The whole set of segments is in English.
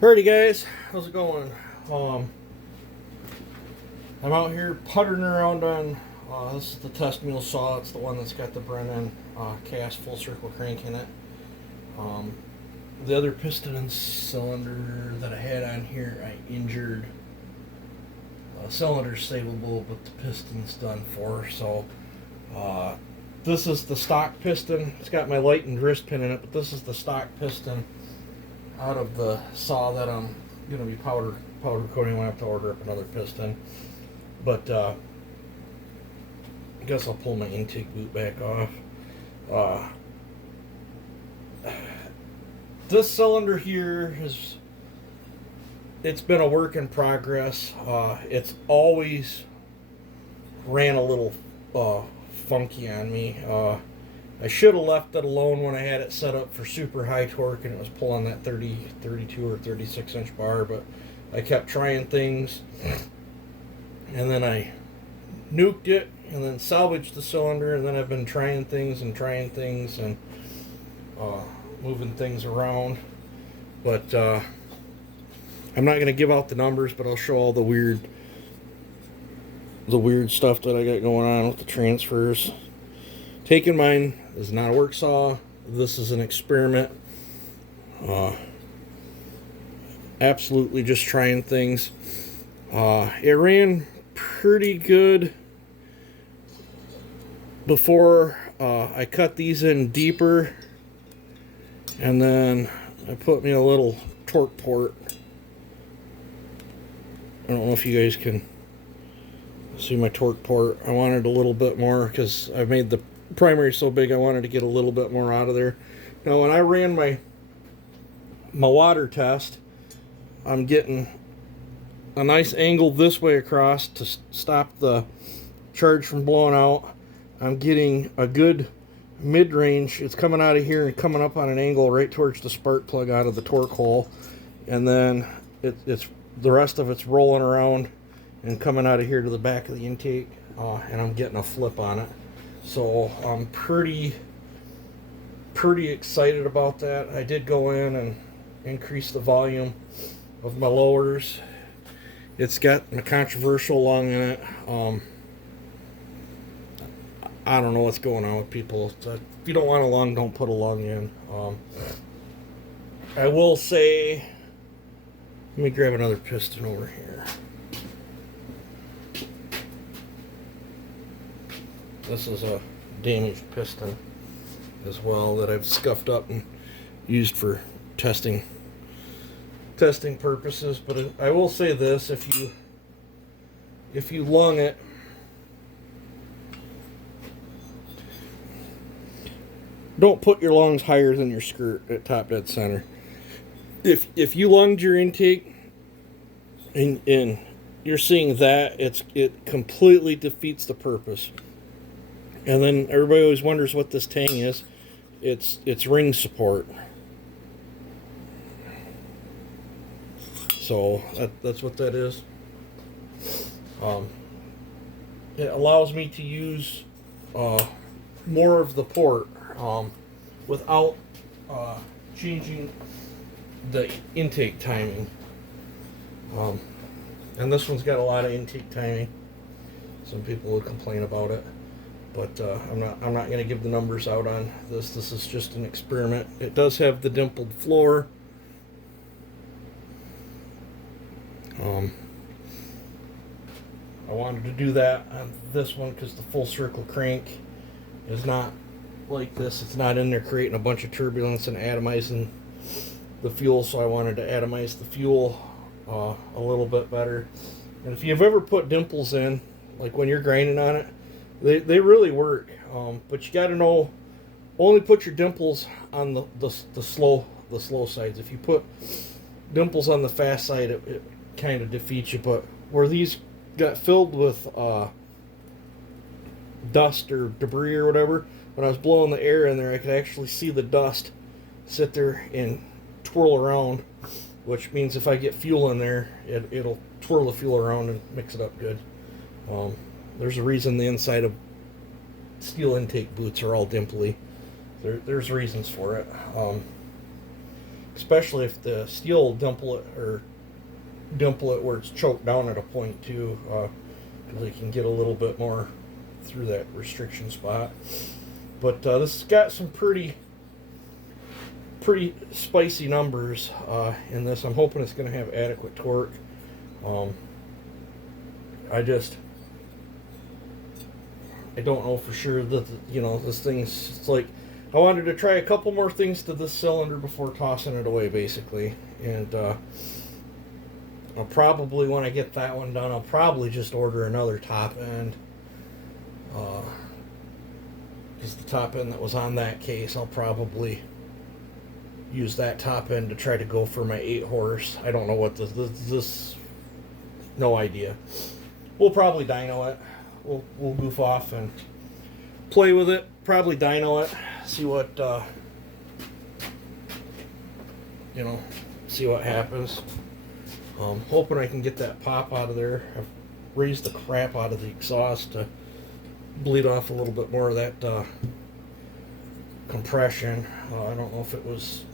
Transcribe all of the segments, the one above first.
Alrighty guys, how's it going? Um, I'm out here puttering around on, this is the test mule saw. It's the one that's got the Brennan cast full circle crank in it. Um, the other piston and cylinder that I had on here, I injured. Cylinder's savable, but the piston's done for. So this is the stock piston. It's got my light and grist pin in it, but this is the stock piston out of the saw that I'm going to be powder coating. I have to order up another piston, but I guess I'll pull my intake boot back off. This cylinder here it's been a work in progress. It's always ran a little funky on me. I should have left it alone when I had it set up for super high torque and it was pulling that 32 or 36 inch bar, but I kept trying things and then I nuked it and then salvaged the cylinder, and then I've been trying things and moving things around. But I'm not going to give out the numbers, but I'll show all the weird stuff that I got going on with the transfers. Taking mine is not a work saw. This is an experiment. Absolutely just trying things. It ran pretty good before I cut these in deeper, and then I put me a little torque port. I don't know if you guys can see my torque port. I wanted a little bit more because I've made the primary so big I wanted to get a little bit more out of there. Now when I ran my water test, I'm getting a nice angle this way across to stop the charge from blowing out. I'm getting a good mid-range. It's coming out of here and coming up on an angle right towards the spark plug out of the torque hole, and then it's the rest of it's rolling around and coming out of here to the back of the intake, and I'm getting a flip on it. So I'm pretty excited about that. I did go in and increase the volume of my lowers. It's got a controversial lung in it. I don't know what's going on with people. If you don't want a lung, don't put a lung in. I will say, let me grab another piston over here. This is a damaged piston as well that I've scuffed up and used for testing purposes. But I will say this: if you lung it, don't put your lungs higher than your skirt at top dead center. If you lunged your intake and you're seeing that, it completely defeats the purpose. And then everybody always wonders what this tang is. It's ring support. So that's what that is. It allows me to use more of the port without changing the intake timing. And this one's got a lot of intake timing. Some people will complain about it, but I'm not going to give the numbers out on this. This is just an experiment. It does have the dimpled floor. I wanted to do that on this one because the full circle crank is not like this. It's not in there creating a bunch of turbulence and atomizing the fuel, so I wanted to atomize the fuel a little bit better. And if you've ever put dimples in, like when you're grinding on it, they really work. But you got to know, only put your dimples on the slow sides. If you put dimples on the fast side, it kind of defeats you. But where these got filled with dust or debris or whatever, when I was blowing the air in there, I could actually see the dust sit there and twirl around, which means if I get fuel in there, it'll twirl the fuel around and mix it up good. There's a reason the inside of steel intake boots are all dimply. There's reasons for it. especially if the steel will dimple it where it's choked down at a point too, because it can get a little bit more through that restriction spot. But this has got some pretty spicy numbers in this. I'm hoping it's going to have adequate torque. I don't know for sure that this thing's, it's like I wanted to try a couple more things to this cylinder before tossing it away, basically. And I'll probably, when I get that one done, I'll probably just order another top end. Because the top end that was on that case, I'll probably use that top end to try to go for my 8 horse. I don't know what this no idea. We'll probably dyno it. We'll goof off and play with it. Probably dyno it. See what see what happens. Hoping I can get that pop out of there. I've raised the crap out of the exhaust to bleed off a little bit more of that compression. I don't know if it was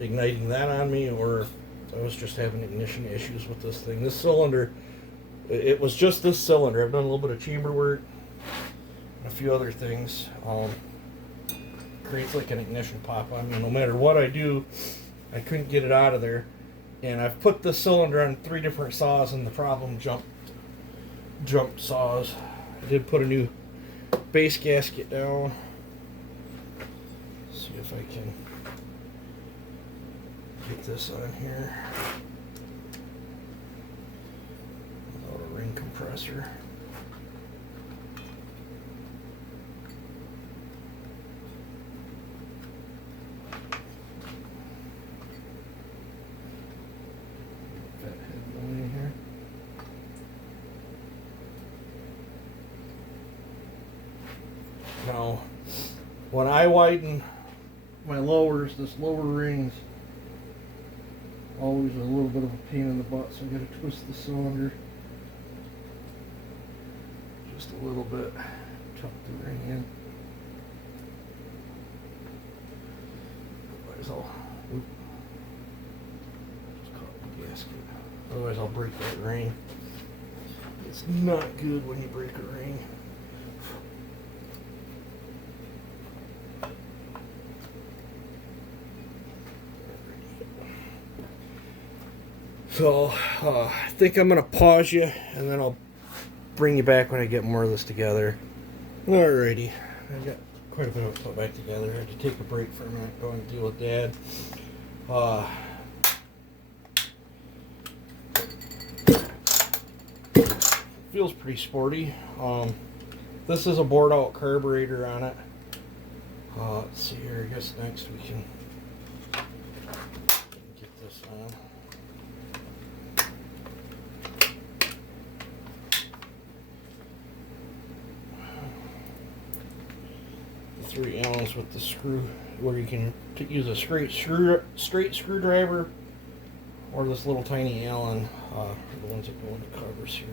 igniting that on me or if I was just having ignition issues with this thing. This cylinder, it was just this cylinder. I've done a little bit of chamber work and a few other things. Creates like an ignition pop on me. No matter what I do, I couldn't get it out of there. And I've put this cylinder on 3 different saws, and the problem jumped saws. I did put a new base gasket down. See if I can get this on here without a ring compressor. Now, when I widen my lowers, this lower ring's always a little bit of a pain in the butt, so I gotta twist the cylinder just a little bit, tuck the ring in. Otherwise just caught the gasket. Otherwise I'll break that ring. It's not good when you break a ring. So, I think I'm going to pause you, and then I'll bring you back when I get more of this together. Alrighty, I got quite a bit of it put back together. I had to take a break for a minute, go and deal with Dad. Feels pretty sporty. This is a bored out carburetor on it. Let's see here, I guess next we can get this on. The 3 Allens with the screw, where you can use a straight screwdriver, or this little tiny Allen, the ones that go in the covers here.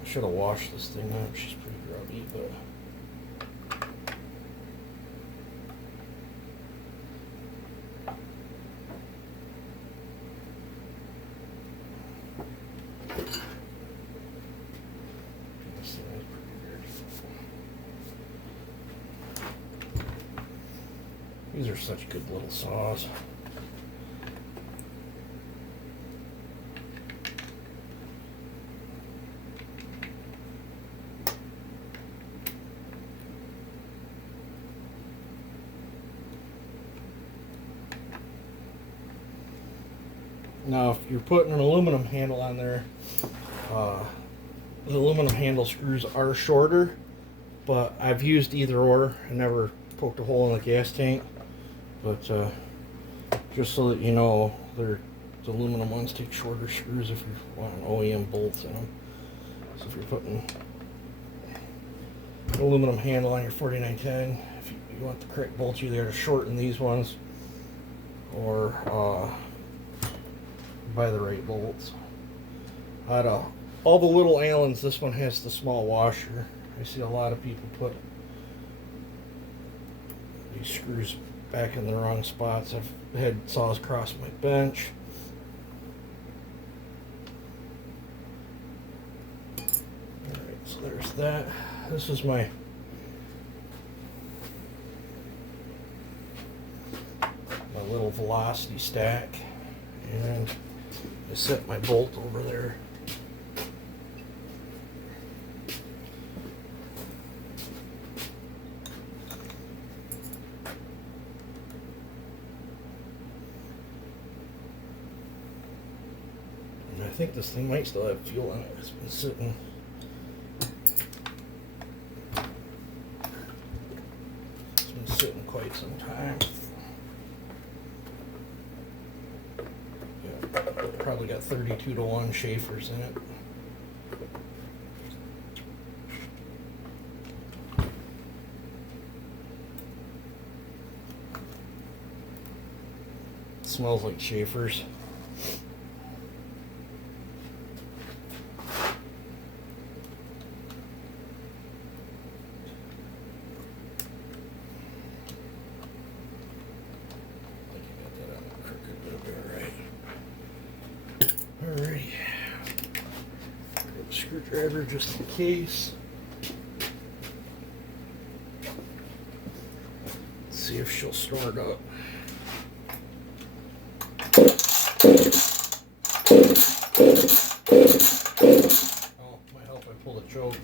I should have washed this thing out. She's pretty grubby, but this thing is pretty dirty. These are such good little saws. Now, if you're putting an aluminum handle on there, the aluminum handle screws are shorter, but I've used either or. I never poked a hole in the gas tank, but just so that you know, the aluminum ones take shorter screws if you want OEM bolts in them. So if you're putting an aluminum handle on your 4910, if you want the correct bolts, you either to shorten these ones or buy the right bolts. Out of all the little Allens, this one has the small washer, I see a lot of people put these screws back in the wrong spots. I've had saws cross my bench. Alright, so there's that. This is my little velocity stack, and I set my bolt over there. And I think this thing might still have fuel in it. It's been sitting. It's been sitting quite some time. Probably got 32-to-1 Schaefer's in it. It smells like Schaefer's. Alrighty, screwdriver just in case. Let's see if she'll start up. Oh, might help I pull the choke.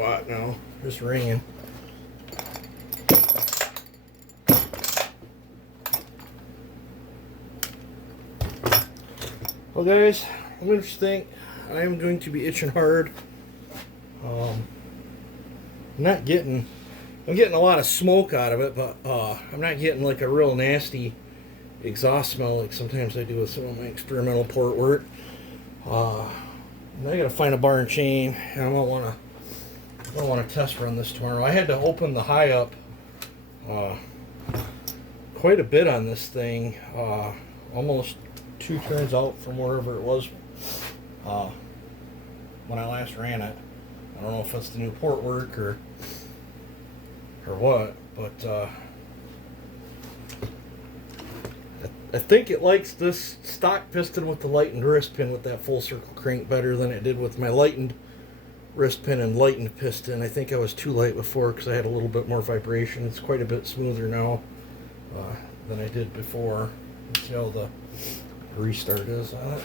spot now, just ringing. Well guys, I'm going to think I am going to be itching hard. I'm getting a lot of smoke out of it, but I'm not getting like a real nasty exhaust smell like sometimes I do with some of my experimental port work. And I gotta find a bar and chain, and I don't want to test run this tomorrow. I had to open the high up quite a bit on this thing, almost 2 turns out from wherever it was when I last ran it. I don't know if it's the new port work or what, but I think it likes this stock piston with the lightened wrist pin with that full circle crank better than it did with my lightened wrist pin and lightened piston. I think I was too light before because I had a little bit more vibration. It's quite a bit smoother now than I did before. Let's see how the restart is on it.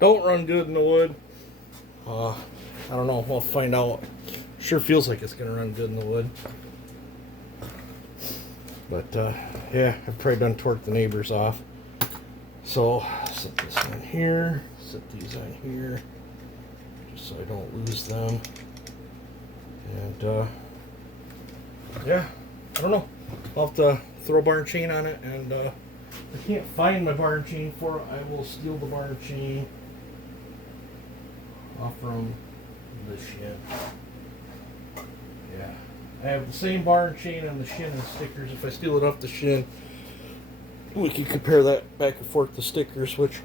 Don't run good in the wood. I don't know. We'll find out. Sure feels like it's going to run good in the wood. But, yeah, I've probably done torqued the neighbors off. So, set this on here. Set these on here. Just so I don't lose them. And, yeah, I don't know. I'll have to throw a bar and chain on it. And, if I can't find my bar and chain for it, I will steal the bar and chain off from the shin. Yeah, I have the same bar and chain on the shin and stickers. If I steal it off the shin, we can compare that back and forth to stickers, which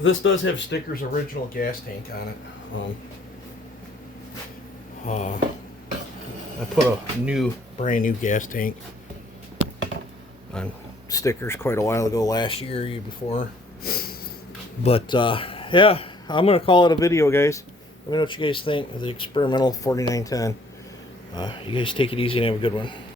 this does have stickers, original gas tank on it. I put a brand new gas tank on stickers quite a while ago, last year, year before. But yeah, I'm gonna call it a video, guys. Let me know what you guys think of the experimental 4910. You guys take it easy and have a good one.